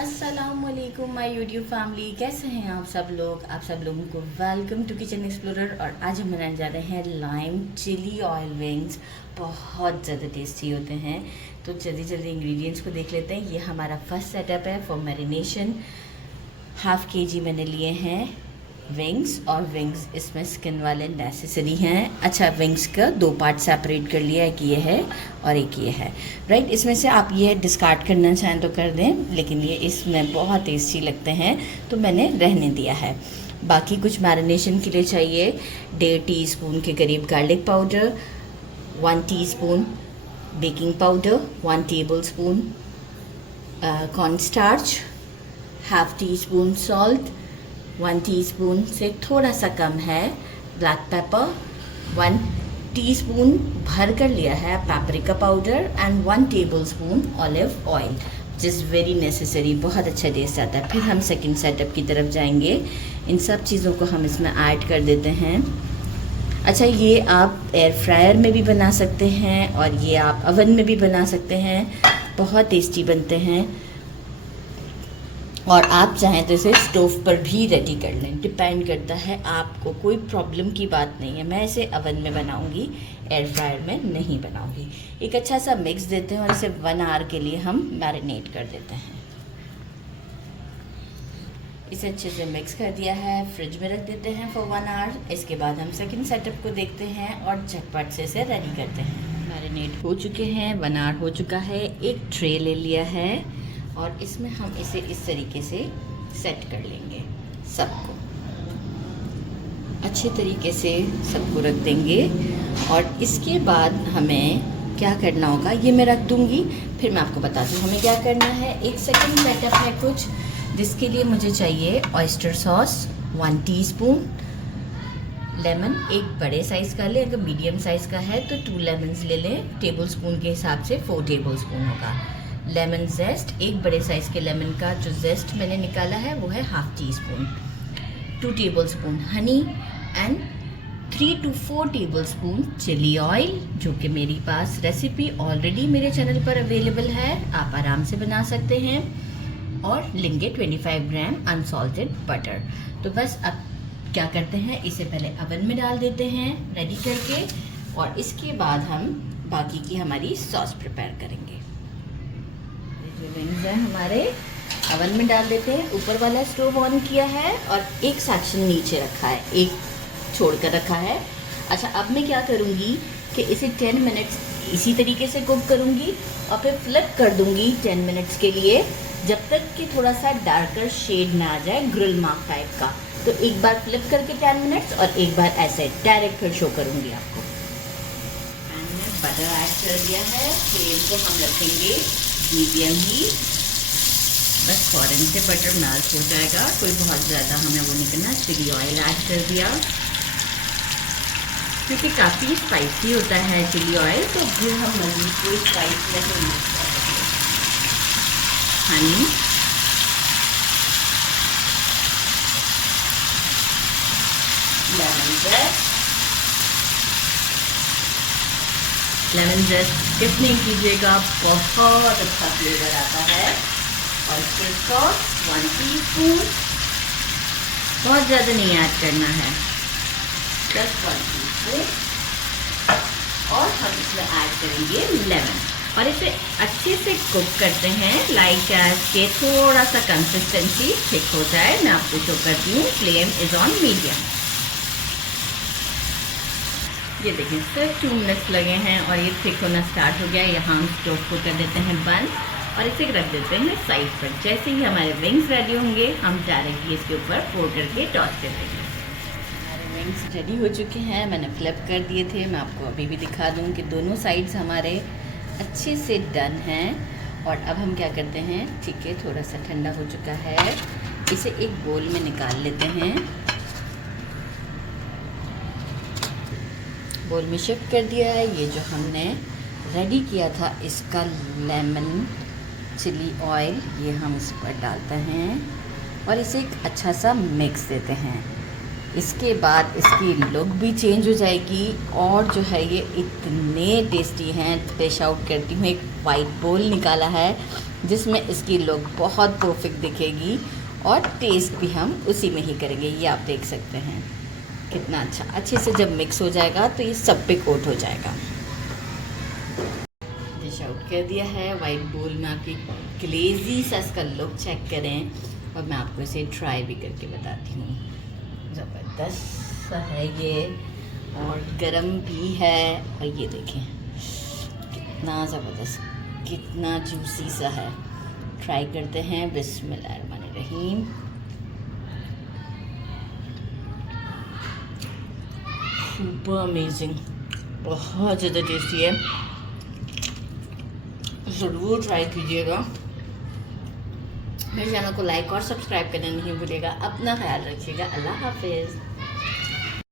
अस्सलामुअलैकुम my YouTube family, कैसे हैं आप सब लोग। आप सब लोगों को वेलकम टू किचन एक्सप्लोरर। और आज हम बनाने जा रहे हैं लाइम चिली ऑयल विंग्स। बहुत ज़्यादा टेस्टी होते हैं। तो जल्दी जल्दी इंग्रेडिएंट्स को देख लेते हैं। ये हमारा फर्स्ट सेटअप है फॉर मैरिनेशन। हाफ़ kg मैंने लिए हैं विंग्स, और विंग्स इसमें स्किन वाले नेसेसरी हैं। अच्छा, विंग्स का दो पार्ट सेपरेट कर लिया, एक ये है और एक ये है, राइट। इसमें से आप ये डिस्कार्ड करना चाहें तो कर दें, लेकिन ये इसमें बहुत टेस्टी लगते हैं तो मैंने रहने दिया है। बाकी कुछ मैरिनेशन के लिए चाहिए 1.5 टीस्पून के करीब garlic powder, 1 teaspoon baking powder, 1 table spoon corn starch, half tea spoon salt, 1 teaspoon से थोड़ा सा कम है ब्लैक पेपर, 1 टीस्पून भर कर लिया है paprika powder, and 1 table spoon olive oil, जिस वेरी नेसेसरी। बहुत अच्छा टेस्ट आता है। फिर हम सेकंड सेटअप की तरफ जाएंगे। इन सब चीज़ों को हम इसमें ऐड कर देते हैं। अच्छा, ये आप एयर फ्रायर में भी बना सकते हैं और ये आप ओवन में भी बना सकते हैं। बहुत टेस्टी बनते हैं। और आप चाहें तो इसे स्टोव पर भी रेडी कर लें, डिपेंड करता है आपको। कोई प्रॉब्लम की बात नहीं है। मैं इसे ओवन में बनाऊंगी, एयर फ्रायर में नहीं बनाऊंगी। एक अच्छा सा मिक्स देते हैं और इसे 1 आवर के लिए हम मैरिनेट कर देते हैं। इसे अच्छे से मिक्स कर दिया है, फ्रिज में रख देते हैं फॉर 1 आवर। इसके बाद हम सेकंड सेटअप को देखते हैं और झटपट से इसे रेडी करते हैं। मैरिनेट हो चुके हैं, 1 आवर हो चुका है। एक ट्रे ले लिया है और इसमें हम इसे इस तरीके से सेट कर लेंगे। सबको अच्छे तरीके से सबको रख देंगे। और इसके बाद हमें क्या करना होगा ये मैं रख दूंगी, फिर मैं आपको बताती हूँ हमें क्या करना है। एक सेकंड सेटअप है कुछ, जिसके लिए मुझे चाहिए ऑयस्टर सॉस 1 टीस्पून, लेमन एक बड़े साइज़ का लें, अगर मीडियम साइज़ का है तो 2 लेमन्स ले लें। टेबल स्पून के हिसाब से 4 टेबल स्पून होगा। लेमन जेस्ट, एक बड़े साइज़ के लेमन का जो जेस्ट मैंने निकाला है वो है half teaspoon. 2 tablespoon honey, and 3 to 4 tablespoon chilli oil, जो कि मेरे पास रेसिपी ऑलरेडी मेरे चैनल पर अवेलेबल है, आप आराम से बना सकते हैं। और लेंगे 25 ग्राम अनसॉल्टेड बटर। तो बस अब क्या करते हैं, इसे पहले ओवन में डाल देते हैं रेडी करके, और इसके बाद हम बाकी की हमारी सॉस प्रिपेयर करेंगे। जो विंग्स हैं हमारे ओवन में डाल देते हैं। ऊपर वाला स्टोव ऑन किया है और एक सेक्शन नीचे रखा है, एक छोड़कर रखा है। अच्छा, अब मैं क्या करूँगी कि इसे 10 मिनट्स इसी तरीके से कुक करूँगी और फिर फ्लिप कर दूँगी 10 मिनट्स के लिए, जब तक कि थोड़ा सा डार्कर शेड ना आ जाए, ग्रिल मार्क टाइप का। तो एक बार फ्लिप करके 10 मिनट्स और एक बार ऐसे डायरेक्ट फिर शो करूँगी आपको। मैंने बटर ऐड कर दिया है। फ्लेम को हम रखेंगे मीडियम ही, बस फ़ौरन से बटर मेल्ट हो जाएगा, कोई बहुत ज़्यादा हमें वो नहीं करना। चिली ऑयल ऐड कर दिया, क्योंकि काफ़ी स्पाइसी होता है चिली ऑयल, तो फिर हम मज़ीद कोई स्पाइस नहीं यूज़ करेंगे। हनी, लेमन जेस्ट स्किप नहीं कीजिएगा, बहुत अच्छा फ्लेवर आता है। और फिर सॉस 1 टीस्पून, बहुत ज़्यादा नहीं ऐड करना है, बस 1 टीस्पून। और हम इसमें ऐड करेंगे लेमन, और इसे अच्छे से कुक करते हैं लाइक एज के थोड़ा सा कंसिस्टेंसी थिक हो जाए। मैं आपको शो करती हूँ। Flame is on medium. ये देखिए, सिर्फ 2 मिनट्स लगे हैं और ये थिक होना स्टार्ट हो गया। यहाँ हम स्टोव को कर देते हैं बंद और इसे रख देते हैं साइड पर। जैसे ही हमारे विंग्स रेडी होंगे, हम डायरेक्टली इसके ऊपर फोल्ड करके टॉस कर देंगे। हमारे विंग्स रेडी हो चुके हैं, मैंने फ्लिप कर दिए थे। मैं आपको अभी भी दिखा दूँ कि दोनों साइड्स हमारे अच्छे से डन हैं। और अब हम क्या करते हैं, ठीक है, थोड़ा सा ठंडा हो चुका है, इसे एक बोल में निकाल लेते हैं। बोल में शिफ्ट कर दिया है। ये जो हमने रेडी किया था इसका लेमन चिली ऑयल, ये हम इस पर डालते हैं और इसे एक अच्छा सा मिक्स देते हैं। इसके बाद इसकी लुक भी चेंज हो जाएगी और जो है ये इतने टेस्टी हैं। डिश आउट करती हूँ, एक वाइट बोल निकाला है जिसमें इसकी लुक बहुत परफेक्ट दिखेगी और टेस्ट भी हम उसी में ही करेंगे। ये आप देख सकते हैं कितना अच्छा, अच्छे से जब मिक्स हो जाएगा तो ये सब पे कोट हो जाएगा। डिश आउट कर दिया है वाइट बोल में। आपकी ग्लेजी सा इसका लुक चेक करें और मैं आपको इसे ट्राई भी करके बताती हूँ। ज़बरदस्त है ये और गरम भी है, और ये देखें कितना ज़बरदस्त, कितना जूसी सा है। ट्राई करते हैं। बिस्मिल्लाहिर्रहमानिर्रहीम। सुपर अमेजिंग, बहुत ज़्यादा टेस्टी है, ज़रूर ट्राई कीजिएगा। मेरे चैनल को लाइक और सब्सक्राइब करना नहीं भूलिएगा। अपना ख्याल रखिएगा। अल्लाह हाफिज़।